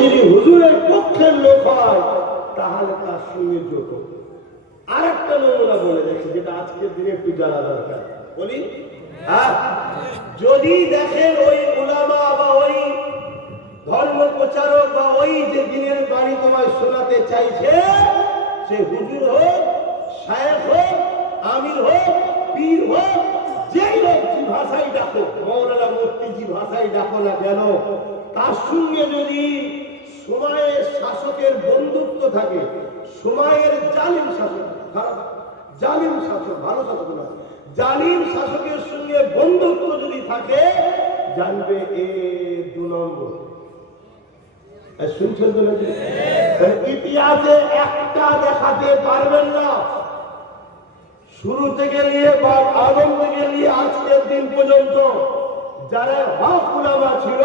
যদি হুজুরের পক্ষের লোক হয় তাহলে তার সঙ্গে যোগ। আর একটা নমুনা বলে দেখি, যেটা আজকের দিনে একটু জানা দরকার। বলি, হ্যাঁ, যদি দেখেন ওই উলামা বা ওই ধর্ম প্রচারক বা ওই যে দিনের বাণী তোমায় শোনাতে চাইছে, সে হুজুর হোক, শায়েখ হোক, আমির হোক, পীর হোক, যেই হোক, যে ভাষাই ডাকো, মৌলানা মুফতি যে ভাষাই ডাকো না কেন, তার সঙ্গে যদি সময়ের শাসকের বন্ধুত্ব থাকে, সময়ের জালিম শাসক, জালিম শাসক, ভালো শাসক না, জালিম শাসকের সঙ্গে বন্ধুত্ব যদি থাকে, জানবে এ 2 নম্বর। শুনছেন তো নাকি? ইতিহাসে একটা দেখাতে পারবেন না, শুরু থেকে নিয়ে বা আদম থেকে নিয়ে আজকের দিন পর্যন্ত যারা হক উলামা ছিল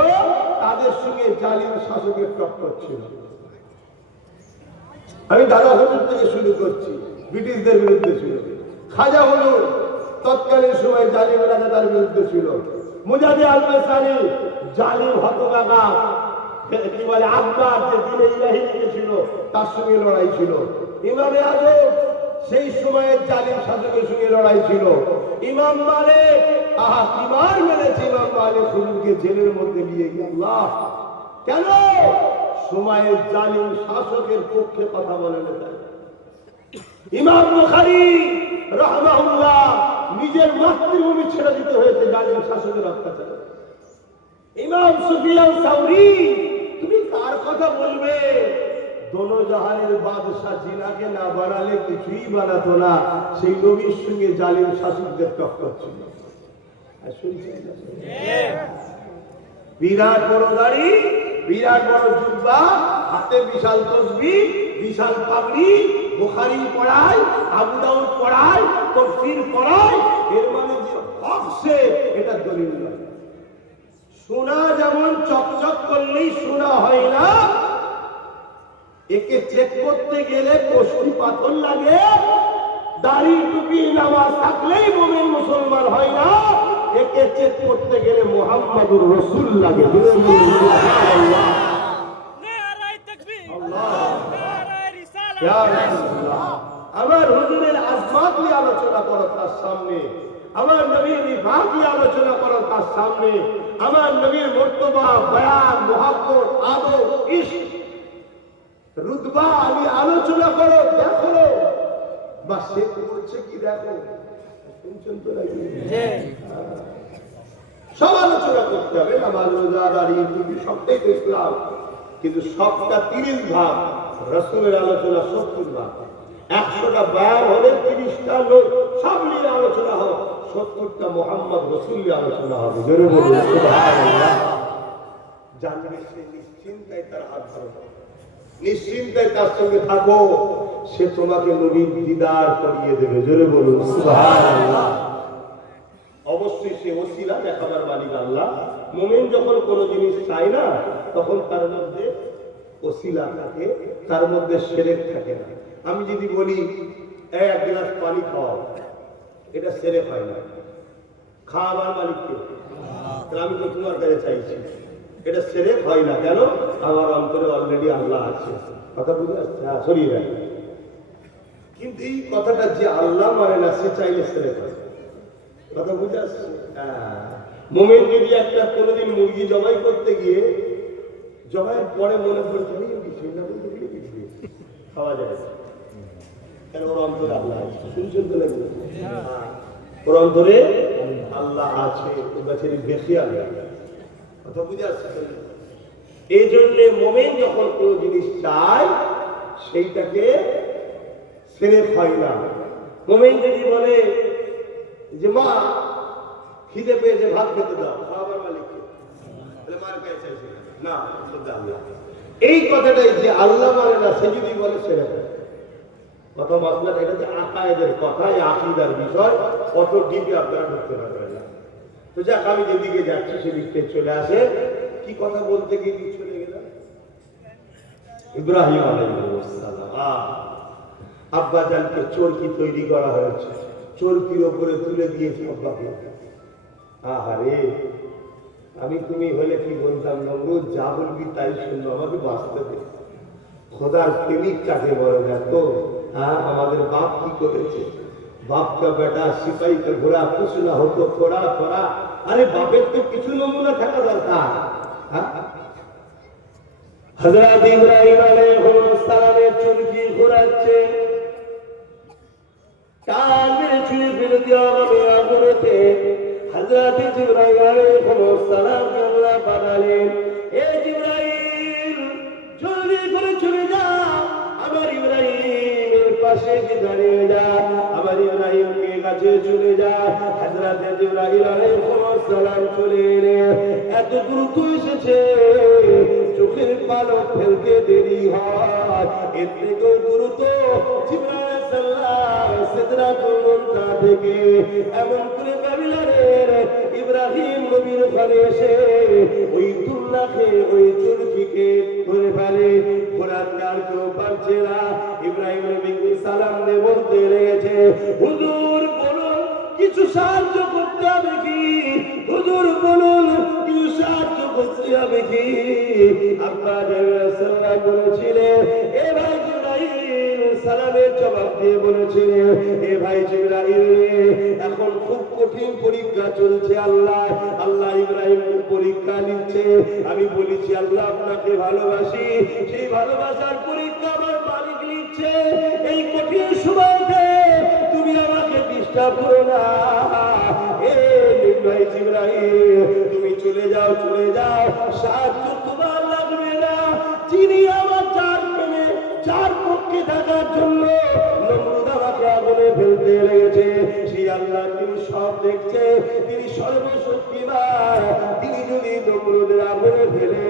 তাদের সঙ্গে জালিম শাসকের টক্কর ছিল। আমি দাদা হুজুর থেকে শুরু করছি, ব্রিটিশদের বিরুদ্ধে ছিল। খাজা হুজুর তৎকালীন সময় জালিম রাজাদের বিরুদ্ধে ছিল। মুজাদ্দিদ আল-মাসানি জালিম হতভাগা কি বলে আকবর, যে দিনে ইলাহি লিখেছিল, তার সঙ্গে লড়াই ছিল। ইমামে আজম সেই সময়ের জালিম শাসকের সঙ্গে লড়াই ছিল। ইমাম মালিক, আহা কিবার মেরেছে ইমাম মালিক হুজুরকে জেলের মধ্যে নিয়ে গিয়ে। আল্লাহ, কেন? সময়ের জালিম শাসকের পক্ষে কথা বলেন। ইমাম বুখারী রাহমাহুল্লাহ নিজের মাতৃভূমি ছেড়ে দিতে হয়েছে জালিম শাসকের অত্যাচারে। ইমাম সুফিয়ান সাউরি, তুমি কার কথা বলবে? দোনো জাহানের বাদশাহ জিনাকে না বানালে কিছুই বানাতো না, সেই নবীর সঙ্গে জালিম শাসকদের টক্কর ছিল। বিরাট বড় দাড়ি, বিরাট বড় জুব্বা, হাতে বিশাল তসবিহ, বিশাল পাগড়ি, বুখারী পড়ায়, আবু দাউদ পড়ায়, তাফসীর পড়ায়, এর মানে যে হক সে, এটা দলিল নয়। সোনা যেমন চকচক করলেই সোনা হয় না, একে চেক করতে গেলে কষ্টি পাথর লাগে। দাড়ি টুপি নামাজ থাকলেই মুমিন মুসলমান হয় না, একে চেক করতে গেলে মুহাম্মাদুর রাসূল লাগে। আমার হুজুরের আজমাত নিয়ে আলোচনা করো তার সামনে, আমার নবীর নিভাত নিয়ে আলোচনা করো তার সামনে, আমার নবীর মর্তবা, বয়ান, মুহাব্বত, আদব, ইশক, রুতবা আমি আলোচনা করো, দেখো বা সে করছে কি দেখো। শুনছেন তো নাকি? সব আলোচনা করতে হবে, নামাজ, রোজা, দাড়ি, টুপি সবটাই তো ইসলাম, কিন্তু সবটা 30 ভাগ, রাসূলের আলোচনা 70 ভাগ। 100টা বয়ান হলে 30টা লোক সব নিয়ে আলোচনা হবে, 70টা মুহাম্মদ রাসূল নিয়ে আলোচনা হবে। জোরে বলুন সুবহানাল্লাহ। জানবে সে নিশ্চিন্তায় তার হাত ধরো, নিশ্চিন্তায় তার সঙ্গে থাকো, সে তোমাকে নবীর দিদার করিয়ে দেবে। জোরে বলুন সুবহানাল্লাহ। অবশ্যই সে ওসিলা দেখাবার মালিক আল্লাহ। মুমিন যখন কোনো জিনিস চায় না, তখন তার মধ্যে ওসিলা থাকে, তার মধ্যে শিরক থাকে না। আমি যদি বলি 1 গ্লাস পানি খাও, এটা শিরক হয় না, খাওয়াবার মালিক কে? তাহলে আমি তো তোমার কাছে চাইছি, এটা শিরক হয় না। কেন? আমার অন্তরে অলরেডি আল্লাহ আছে। কথা বুঝে আসছে? হ্যাঁ, সরিয়ে রাখি। কিন্তু এই কথাটা যে আল্লাহ মানে না, সে চাইলে শিরক হয়। কথা বুঝে আসছে? মুমিন যদি একটা কোনোদিন মুরগি জবাই করতে গিয়ে জবাইয়ের পরে মনে পড়ছে খাওয়া যায়, কেন? ওর অন্তরে আল্লাহ আছে। শুনছেন তো নাকি? ওর অন্তরে আল্লাহ আছে, ওর কাছে বেশি আল্লাহ। কথা বুঝে আসছে? এই জন্য মুমিন যখন কোনো জিনিস চায়, সেইটাকে শিরক হয় না। মুমিন যদি বলে যে মা খিদে পেয়েছে, ভাত খেতে দাও, খাবার মালিককে, তাহলে মার কাছে চাইছে না, আল্লাহ। এই কথাটাই যে আল্লাহ মানে না, সে যদি বলে শিরক। কথা মাসলা, এটা যে আকায়েদের কথা, এই আকীদার বিষয়, কত ডিপে আপনারা ঢুকতে পারবেন না। তো যাক, আমি যেদিকে যাচ্ছি সেদিক থেকে চলে আসে। কি কথা বলতে গিয়ে চলে গেলাম? ইব্রাহিম আলাইহিস সালাম, আব্বা জানকে চরকি তৈরি করা হয়েছে, চরকির ওপরে তুলে দিয়েছে আব্বাকে। আহারে, আমি তুমি হলে কি বলতাম, নমরুদ যা বলবি তাই শুনবো, আমাকে বাঁচতে দে। খোদার প্রেমিক কাকে বলে না তো? হ্যাঁ, আমাদের বাপ কি করেছে? बाप का बेटा सिपाही का घोड़ा कुछ ना हो तो थोड़ा थोड़ा, अरे बापे तो কিছু নমুনা থাকা দরকার। হযরত ইব্রাহিম আলাইহিস সালামের চুলকি ঘোরাচ্ছে, কান মেরে ছুঁয়ে ফেলে দেওয়া হবে আগুনেতে। হযরত ইব্রাহিম আলাইহিস সালামকে আল্লাহ পাঠালেন, এ জিবরাইল জলদি করে চলে যা, আমার ইব্রাহিমের পাশে গিয়ে দাঁড়িয়ে যা, আমার ইব্রাহিমকে কাছে চলে যা। হযরত জিবরাইল আলাইহিস সালাম চলে এলেন, এত দ্রুত এসেছে চোখের পালক ফেলতে দেরি হয়, এর থেকেও দ্রুত জিবরাইল সাল্লাল্লাহু সিদরাতুল মুনতাহা থেকে এমন করে কাবিলারের ইব্রাহিম নবীর ঘরে এসে ওই তুল্লাকে ওই চুরকিকে ধরে ফেলে। কোরআন কার কেউ পারছে না। ইব্রাহিম নবীকে সালাম দিয়ে বলতে লেগেছে, হুজুর বলুন কিছু সাহায্য করতে হবে কি? হুজুর বলুন কিছু সাহায্য করতে হবে কি? আপনার রাসূলুল্লাহ বলেছিলেন, এ ভাই জিবরাইল সালামের জবাব দিয়ে বলেছিলেন, এ ভাই জিবরাইল এখন খুব কঠিন পরীক্ষা চলছে, আল্লাহ ইব্রাহিমকে পরীক্ষা নিচ্ছে। আমি বলেছি আল্লাহ আপনাকে ভালোবাসি, সেই ভালোবাসার পরীক্ষা আমার মালিক নিচ্ছে। এই কঠিন সময়তে তুমি আমাকে ডিস্টার্ব করো না। এ ভাই জিবরাইল তুমি চলে যাও, চলে যাও, সাহায্য তোমার লাগবে না। যিনি আমার চার পক্ষে থাকার জন্য নমরুদ আমাকে আগুনে ফেলতে লেগেছে, সেই আল্লাহ তিনি সব দেখছে, তিনি সর্বশক্তিমান। তিনি যদি নমরুদের আগুনে ফেলে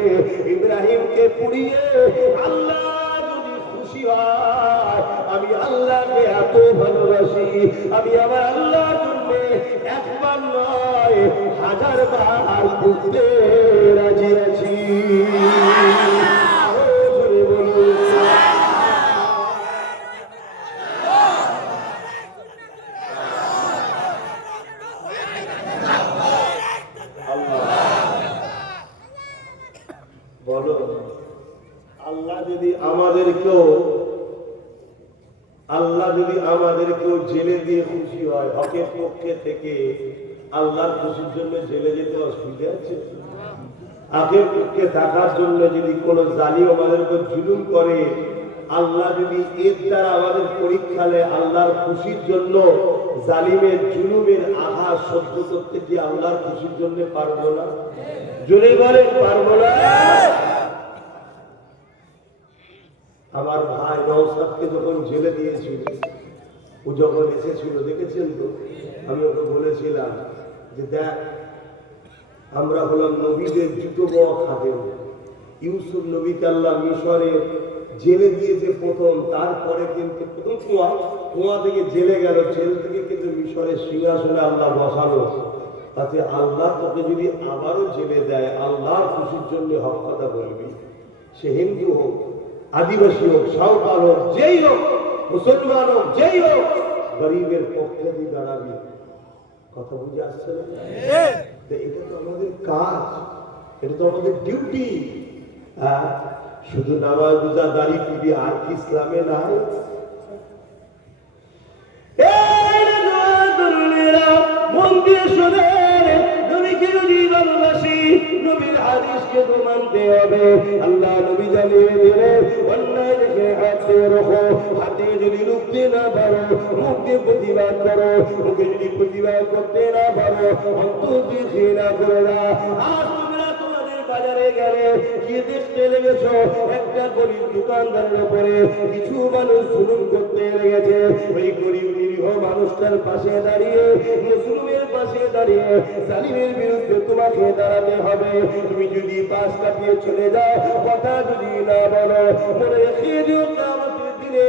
ইব্রাহিমকে পুড়িয়ে আল্লাহ যদি খুশি হয়, আমি আল্লাহকে এত ভালোবাসি, আমি আমার আল্লাহর জন্য একবার নয় 1000 বার পুড়তে রাজি আছি। আল্লাহ যদি আমাদেরকেও জেলে দিয়ে খুশি হয়, হকের পক্ষে থেকে আল্লাহর খুশির জন্য জেলে যেতে অসুবিধা আছে? হকের পক্ষে থাকার জন্য যদি কোনো জালিম আমাদের উপর জুলুম করে, আল্লাহ যদি এর দ্বারা আমাদের পরীক্ষা নেয়, আল্লাহর খুশির জন্য জালিমের জুলুমের আঘাত সহ্য করতে কি আল্লাহর খুশির জন্য পারবো না? জোরে বলেন পারবো না? আমার ভাই নওশাদকে যখন জেলে দিয়েছিল, ও যখন এসেছিল দেখেছেন তো, আমি ওকে বলেছিলাম যে দেখ আমরা হলাম নবীদের জুতো বওয়া খাদেম। ইউসুফ নবীকে আল্লাহ মিশরে জেলে দিয়েছে প্রথম, তারপরে কিন্তু প্রথম কুয়া থেকে জেলে গেল, জেল থেকে কিন্তু মিশরের সিংহাসনে আল্লাহ বসালো। তাতে আল্লাহ তোকে যদি আবারও জেলে দেয়, আল্লাহর খুশির জন্য হক কথা বলবি। সে হিন্দু হোক, আদিবাসী হোক, সাঁওতাল হোক, যেই হোক, মুসলমান হোক, যেই হোক, গরিবের পক্ষে দিয়ে দাঁড়াবি। কথা বুঝে আসছে না? এটা তো আমাদের কাজ, এটা তো আমাদের ডিউটি। শুধু নামাজ রোজা দাড়ি টুপি আর কি ইসলামে নাই? মন দিয়ে শোনেন, নবীকে যদি ভালোবাসি, নবীর হাদিসকে তো মানতে হবে। আল্লাহ নবী জানিয়ে দিলেন, অন্যায় দেখে হাতে রাখো, হাতে যদি রুখতে না পারো মুখ দিয়ে প্রতিবাদ করো, মুখে যদি প্রতিবাদ করতে না পারো অন্তর দিয়ে ঘৃণা করো না। আজ তোমরা তোমাদের বাজারে গেলে গিয়ে দেখতে লেগেছো একটা গরিব দোকানদারের উপরে কিছু মানুষ জুলুম করতে লেগেছে। ওই গরিব নিরীহ মানুষটার পাশে দাঁড়িয়ে, মুসলিমের পাশে দাঁড়িয়ে জালিমের বিরুদ্ধে তোমাকে দাঁড়াতে হবে। তুমি যদি পাশ কাটিয়ে চলে যাও, কথা যদি না বলো, মনে রেখে দিও কিয়ামতের দিনে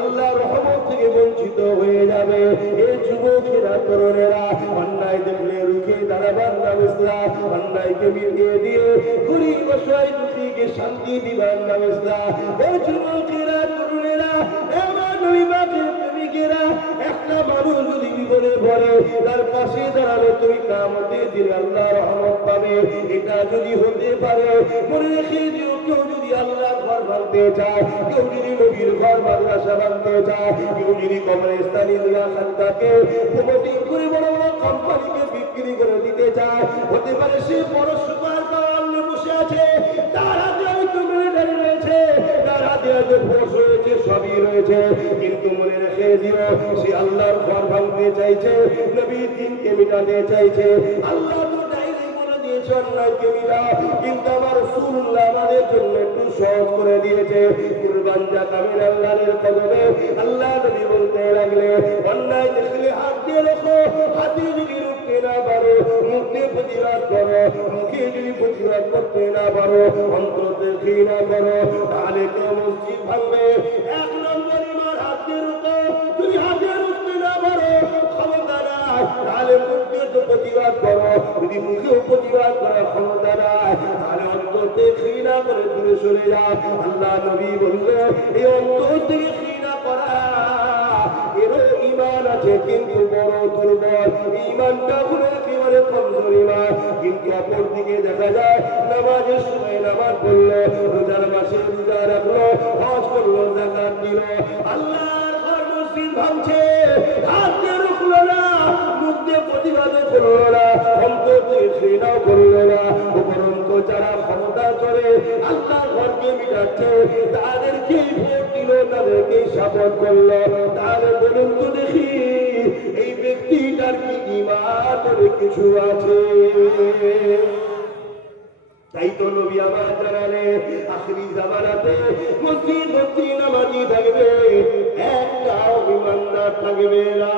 আল্লাহর রহমত থেকে বঞ্চিত হয়ে যাবে। এই যুবকেরা, তরুণেরা অন্যায় দেখলে রুখে দাঁড়াবার নাম ইসলাম, অন্যায়কে মিটিয়ে দিয়ে গরিব অসহায় দুঃখীকে শান্তি দিবার নাম ইসলাম। এই যুবকেরা, তরুণেরা, আমার নবী পাকের প্রেমিক যুবকেরা, একটা মানুষ যদি বিপদে পড়ে তার পাশে দাঁড়ালে তুমি কিয়ামতের দিনে আল্লাহর রহমত পাবে। এটা যদি হতে পারে মনে রেখে দিও, কেউ যদি আল্লাহ ঘর ভাঙতে চায়, কেউ যদি নবীর ঘর মাদ্রাসা ভাঙতে চায়, কেউ যদি কবরস্থান ঈদগাহ খানকাকে প্রমোটিং করে বড় বড় কোম্পানিকে বিক্রি করে দিতে চায়, হতে পারে সে বড় সুপার পাওয়ার নিয়ে বসে আছে, তার হাতে হয়তো মিলিটারি রয়েছে, তার হাতে হয়তো ফোর্স রয়েছে, সবই রয়েছে, কিন্তু মনে রেখে দিও সে আল্লাহর ঘর ভাঙতে চাইছে, নবীর দ্বীনকে মিটাতে চাইছে। আল্লাহ তো ডাইরেক্ট বলে দিয়েছে অন্যায়কে মিটাও, কিন্তু আমার রাসূলুল্লাহ আমাদের জন্য একটু সহজ করে দিয়েছে। কুরবান জাকাতের আল্লাহর কদমে আল্লাহ নবী বলতে লাগলে, অন্যায় দেখলে হাত দিয়ে রাখো, হাতে যদি রুখতে না পারো মুখে প্রতিবাদ করো, মুখে যদি প্রতিবাদ করতে না পারো অন্তরে ঘৃণা করো, তাহলে কেউ মসজিদ ভাঙবে। এক নম্বর ইমান হাত দিয়ে রুখো, যদি হাতে রুখতে না পারো ক্ষমতা নাই, তাহলে মুখে তো প্রতিবাদ করো, যদি মুখেও প্রতিবাদ করা ক্ষমতা নাই তাহলে অন্তরে ঘৃণা করে দূরে সরে যাও। আল্লাহ নবী বললো, এই অন্তর থেকে ঘৃণা করা এরও ঈমান আছে, কিন্তু বড় দুর্বল, ঈমানটা হলো একেবারে কমজোর ঈমান। কিন্তু অপর দিকে দেখা যায় নামাজের সময় নামাজ পড়লো, রোজার মাসে রোজা রাখলো, হজ করলো, যাকাত দিল, আল্লাহর ঘর মসজিদ ভাঙছে, হাত দিয়ে রুখলো না, মুখ দিয়ে প্রতিবাদও করলো না, অন্তর থেকে ঘৃণাও করলো না। উপরন্ত যারা ক্ষমতা চলে আল্লাহর ঘরকে মিটাচ্ছে তাদেরকেই ভোট দিল, তাদেরকেই সাপোর্ট করলো, তাহলে বলুন তো দেখি এই ব্যক্তিটার কি ঈমান বলে কিছু আছে? তাই তো নবী আমার জানালে আখিরি জামানাতে মসজিদ ভর্তি নামাজি থাকবে, একটাও ঈমানদার থাকবে না।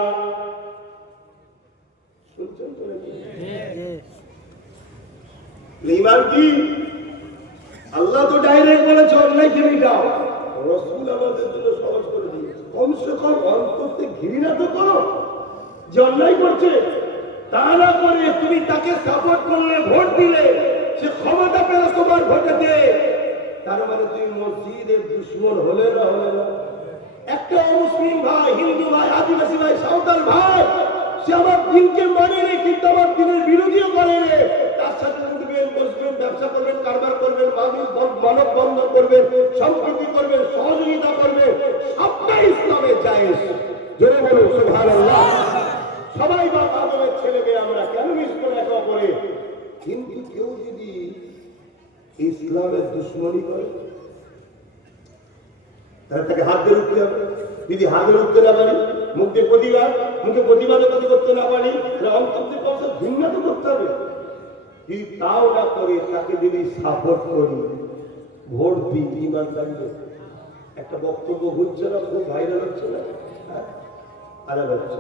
শুনছেন তো নাকি? ঈমান কি? আল্লাহ তো ডাইরেক্ট বলেছে অন্যায়কে মিটাও, রাসূল আমাদের জন্য সহজ করে দিয়েছে। কমসে কম অন্তর থেকে ঘৃণা তো করো, যে অন্যায় করছে তা না করে তুমি তাকে সাপোর্ট করলে, ভোট দিলে, সে ক্ষমতা পেল তোমার ভোটেতে, তার মানে তুমি মসজিদের দুশ্মন হলে না হলে না। একটা মুসলিম ভাই, হিন্দু ভাই, আদিবাসী ভাই, সাঁওতাল ভাই, সে আমার দিনকে মানে রে, কিন্তু আমার দিনের বিরোধীও করে রে, তার সাথে উঠবেন, বসবেন, ব্যবসা করবেন, কারবার করবেন, মানব বন্ধন করবেন, সম্প্রীতি করবেন, সহযোগিতা করবেন, সবটাই ইসলামে জায়েজ। জোরে বলুন সুবহানাল্লাহ। সবাই বা আদমের ছেলে মেয়ে, আমরা কেন মিস করে একে অপরে? কিন্তু কেউ যদি ইসলামের দুশ্মনী করে তাহলে তাকে হাত দিয়ে উঠতে হবে। যদি হাতে উঠতে না পারি, মুখে প্রতিবাদ করতে না পারি, অন্তর থেকে ঘৃণা তো করতে হবে। যদি তাও না করে তাকে যদি সাপোর্ট করি, ভোট দিই, ঈমান জানবে। একটা বক্তব্য হচ্ছে না, খুব ভাইরাল হচ্ছে না, আরে হচ্ছে